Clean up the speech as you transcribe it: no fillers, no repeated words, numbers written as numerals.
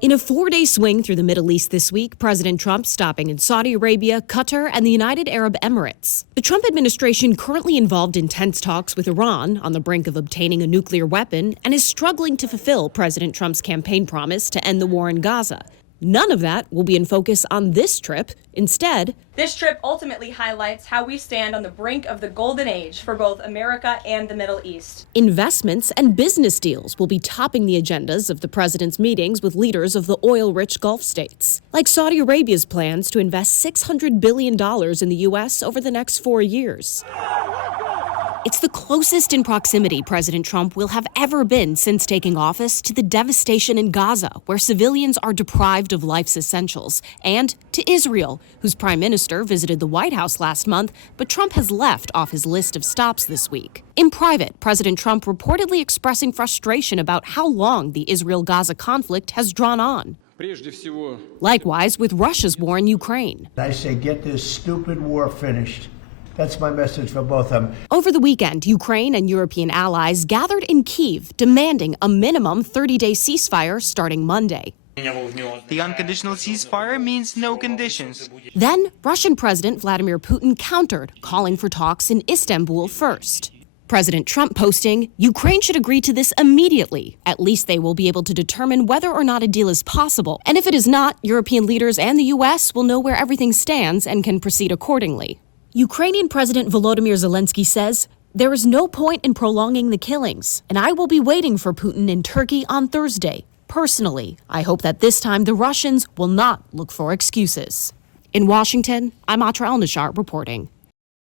In a 4-day swing through the Middle East this week, President Trump stopping in Saudi Arabia, Qatar, and the United Arab Emirates. The Trump administration currently involved in tense talks with Iran on the brink of obtaining a nuclear weapon and is struggling to fulfill President Trump's campaign promise to end the war in Gaza. None of that will be in focus on this trip. Instead, this trip ultimately highlights how we stand on the brink of the golden age for both America and the Middle East. Investments and business deals will be topping the agendas of the president's meetings with leaders of the oil-rich Gulf states, like Saudi Arabia's plans to invest $600 billion in the U.S. over the next 4 years. It's the closest in proximity President Trump will have ever been since taking office to the devastation in Gaza, where civilians are deprived of life's essentials, and to Israel, whose prime minister visited the White House last month, but Trump has left off his list of stops this week. In private, President Trump reportedly expressing frustration about how long the Israel-Gaza conflict has drawn on. Likewise, with Russia's war in Ukraine. I say, get this stupid war finished. That's my message for both of them. Over the weekend, Ukraine and European allies gathered in Kyiv, demanding a minimum 30-day ceasefire starting Monday. The unconditional ceasefire means no conditions. Then, Russian President Vladimir Putin countered, calling for talks in Istanbul first. President Trump posting, Ukraine should agree to this immediately. At least they will be able to determine whether or not a deal is possible. And if it is not, European leaders and the U.S. will know where everything stands and can proceed accordingly. Ukrainian President Volodymyr Zelensky says, there is no point in prolonging the killings, and I will be waiting for Putin in Turkey on Thursday. Personally, I hope that this time the Russians will not look for excuses. In Washington, I'm Atra El-Nashar reporting.